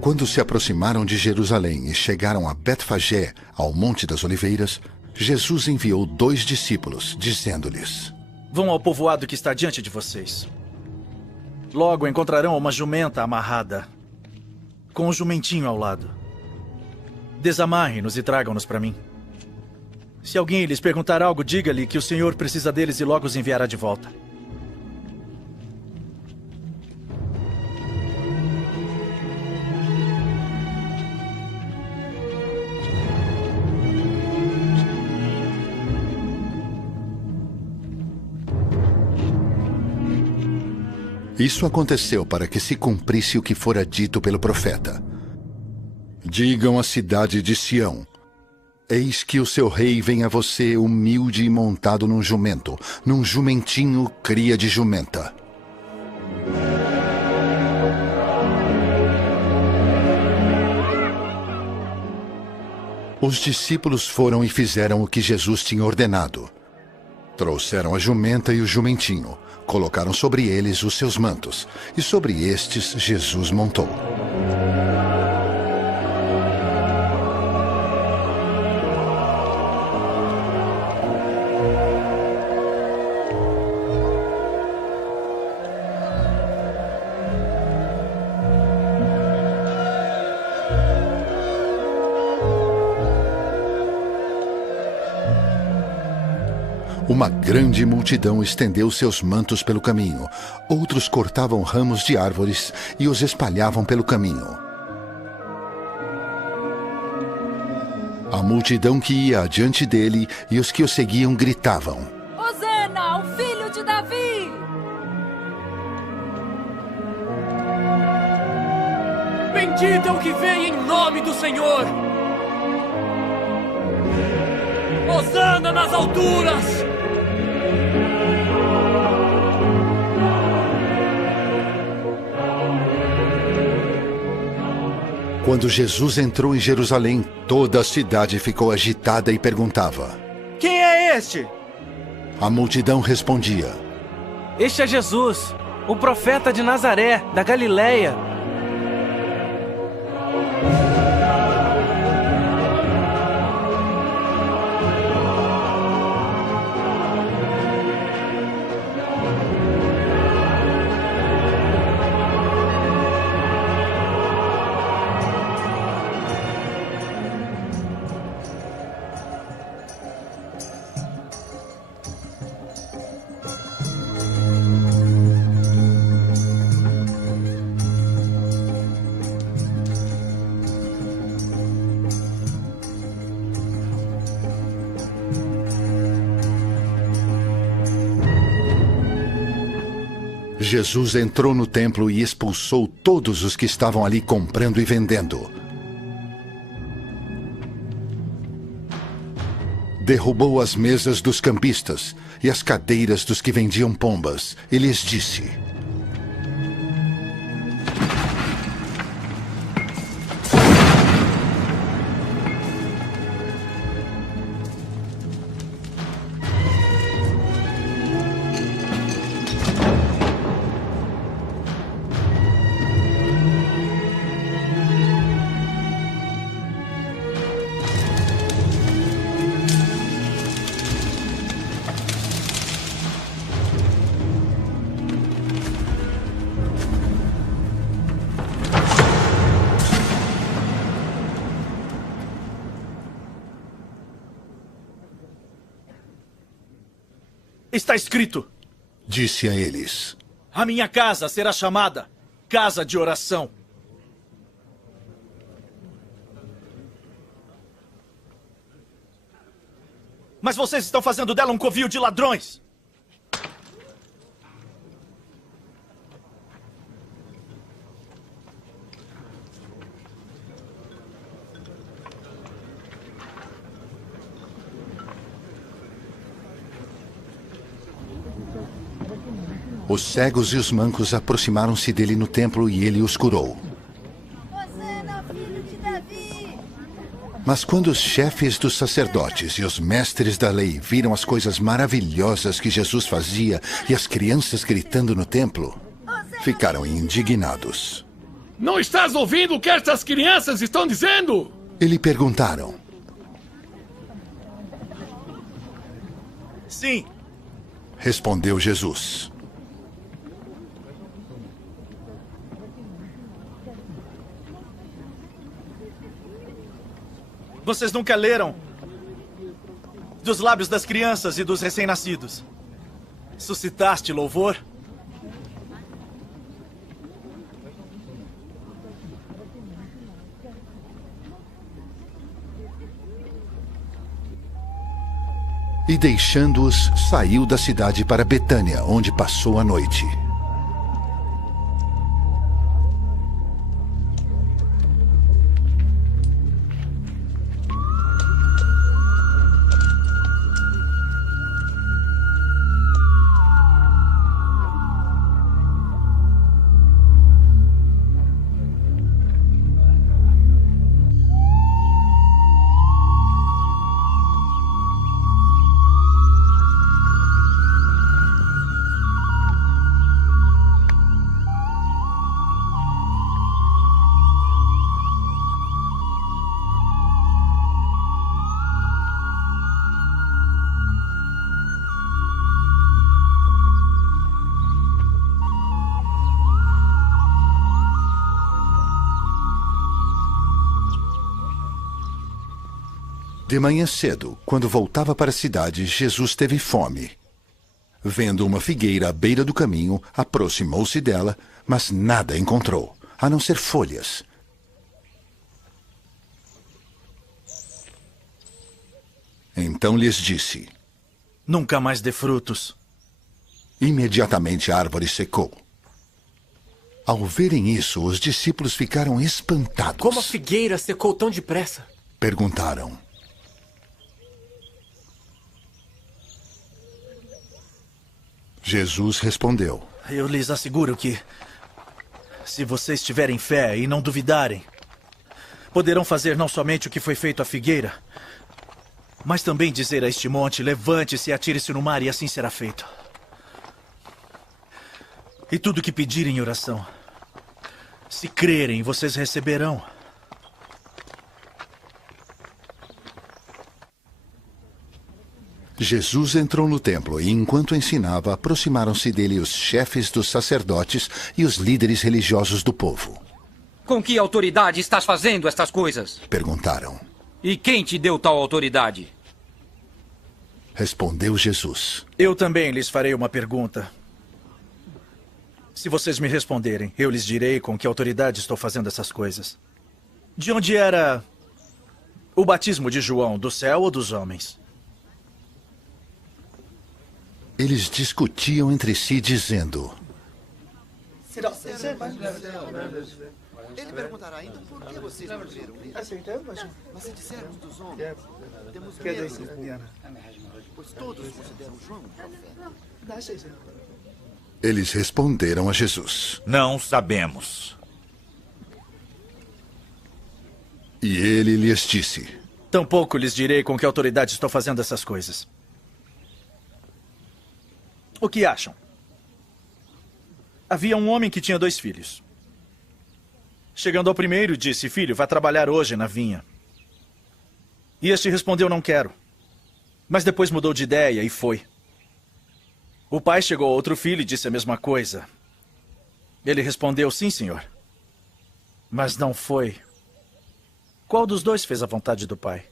Quando se aproximaram de Jerusalém e chegaram a Betfagé, ao Monte das Oliveiras, Jesus enviou 2 discípulos, dizendo-lhes: Vão ao povoado que está diante de vocês. Logo encontrarão uma jumenta amarrada, com um jumentinho ao lado. Desamarrem-nos e tragam-nos para mim. Se alguém lhes perguntar algo, diga-lhe que o Senhor precisa deles e logo os enviará de volta. Isso aconteceu para que se cumprisse o que fora dito pelo profeta. Digam à cidade de Sião: eis que o seu rei vem a você humilde e montado num jumento, num jumentinho cria de jumenta. Os discípulos foram e fizeram o que Jesus tinha ordenado. Trouxeram a jumenta e o jumentinho, colocaram sobre eles os seus mantos, e sobre estes Jesus montou. Uma grande multidão estendeu seus mantos pelo caminho. Outros cortavam ramos de árvores e os espalhavam pelo caminho. A multidão que ia adiante dele e os que o seguiam gritavam: Hosana, ao filho de Davi! Bendito é o que vem em nome do Senhor! Hosana nas alturas! Quando Jesus entrou em Jerusalém, toda a cidade ficou agitada e perguntava: Quem é este? A multidão respondia: Este é Jesus, o profeta de Nazaré, da Galileia. Jesus entrou no templo e expulsou todos os que estavam ali comprando e vendendo. Derrubou as mesas dos cambistas e as cadeiras dos que vendiam pombas e lhes disse: Está escrito, disse a eles: a minha casa será chamada casa de oração. Mas vocês estão fazendo dela um covil de ladrões. Os cegos e os mancos aproximaram-se dele no templo e ele os curou. Hosana, filho de Davi! Mas quando os chefes dos sacerdotes e os mestres da lei viram as coisas maravilhosas que Jesus fazia e as crianças gritando no templo, ficaram indignados. Não estás ouvindo o que estas crianças estão dizendo? Lhe perguntaram. Sim. Respondeu Jesus. Vocês nunca leram dos lábios das crianças e dos recém-nascidos? Suscitaste louvor? E deixando-os, saiu da cidade para Betânia, onde passou a noite. De manhã cedo, quando voltava para a cidade, Jesus teve fome. Vendo uma figueira à beira do caminho, aproximou-se dela, mas nada encontrou, a não ser folhas. Então lhes disse: Nunca mais dê frutos. Imediatamente a árvore secou. Ao verem isso, os discípulos ficaram espantados. Como a figueira secou tão depressa? Perguntaram. Jesus respondeu: Eu lhes asseguro que, se vocês tiverem fé e não duvidarem, poderão fazer não somente o que foi feito à figueira, mas também dizer a este monte: levante-se e atire-se no mar, e assim será feito. E tudo o que pedirem em oração, se crerem, vocês receberão. Jesus entrou no templo e, enquanto ensinava, aproximaram-se dele os chefes dos sacerdotes e os líderes religiosos do povo. Com que autoridade estás fazendo estas coisas? Perguntaram. E quem te deu tal autoridade? Respondeu Jesus: Eu também lhes farei uma pergunta. Se vocês me responderem, eu lhes direi com que autoridade estou fazendo essas coisas. De onde era o batismo de João, do céu ou dos homens? Eles discutiam entre si, dizendo: Ele perguntará ainda por que vocês não creram nele. Mas se dissermos dos homens, temos medo, pois todos consideram João um profeta. Eles responderam a Jesus: Não sabemos. E ele lhes disse: Tampouco lhes direi com que autoridade estou fazendo essas coisas. O que acham? Havia um homem que tinha 2 filhos. Chegando ao primeiro, disse: Filho, vá trabalhar hoje na vinha. E este respondeu: Não quero. Mas depois mudou de ideia e foi. O pai chegou ao outro filho e disse a mesma coisa. Ele respondeu: Sim, senhor. Mas não foi. Qual dos 2 fez a vontade do pai?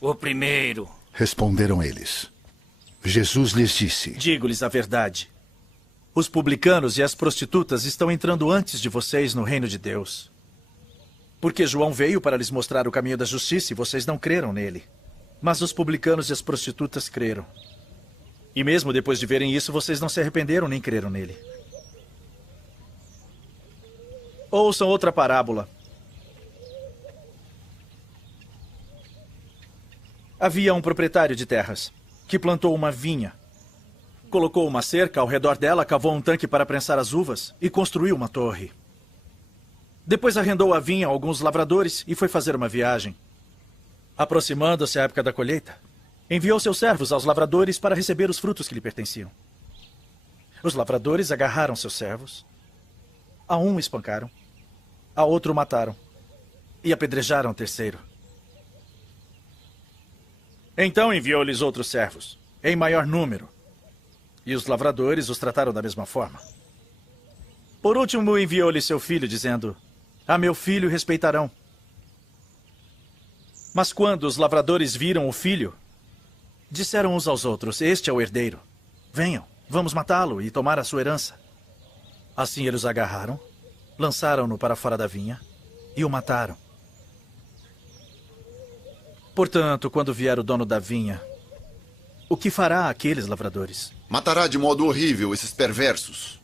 O primeiro. Responderam eles. Jesus lhes disse: Digo-lhes a verdade. Os publicanos e as prostitutas estão entrando antes de vocês no reino de Deus. Porque João veio para lhes mostrar o caminho da justiça e vocês não creram nele. Mas os publicanos e as prostitutas creram. E mesmo depois de verem isso, vocês não se arrependeram nem creram nele. Ouçam outra parábola. Havia um proprietário de terras que plantou uma vinha. Colocou uma cerca ao redor dela, cavou um tanque para prensar as uvas e construiu uma torre. Depois arrendou a vinha a alguns lavradores e foi fazer uma viagem. Aproximando-se a época da colheita, enviou seus servos aos lavradores para receber os frutos que lhe pertenciam. Os lavradores agarraram seus servos. A um espancaram, a outro mataram e apedrejaram o terceiro. Então enviou-lhes outros servos, em maior número, e os lavradores os trataram da mesma forma. Por último, enviou-lhe seu filho, dizendo: a meu filho respeitarão. Mas quando os lavradores viram o filho, disseram uns aos outros: este é o herdeiro. Venham, vamos matá-lo e tomar a sua herança. Assim eles o agarraram, lançaram-no para fora da vinha e o mataram. Portanto, quando vier o dono da vinha, o que fará aqueles lavradores? Matará de modo horrível esses perversos.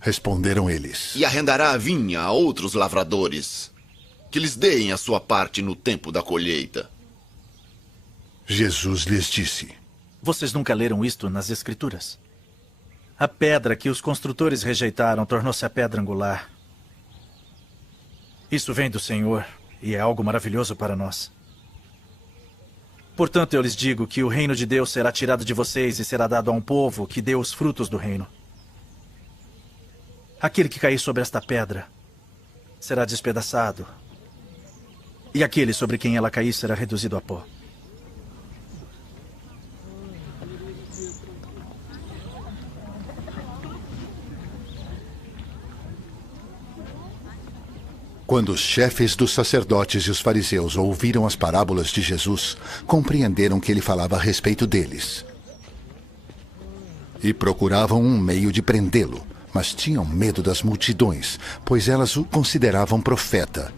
Responderam eles. E arrendará a vinha a outros lavradores, que lhes deem a sua parte no tempo da colheita. Jesus lhes disse: vocês nunca leram isto nas Escrituras? A pedra que os construtores rejeitaram tornou-se a pedra angular. Isso vem do Senhor e é algo maravilhoso para nós. Portanto, eu lhes digo que o reino de Deus será tirado de vocês e será dado a um povo que dê os frutos do reino. Aquele que cair sobre esta pedra será despedaçado, e aquele sobre quem ela cair será reduzido a pó. Quando os chefes dos sacerdotes e os fariseus ouviram as parábolas de Jesus, compreenderam que ele falava a respeito deles. E procuravam um meio de prendê-lo, mas tinham medo das multidões, pois elas o consideravam profeta.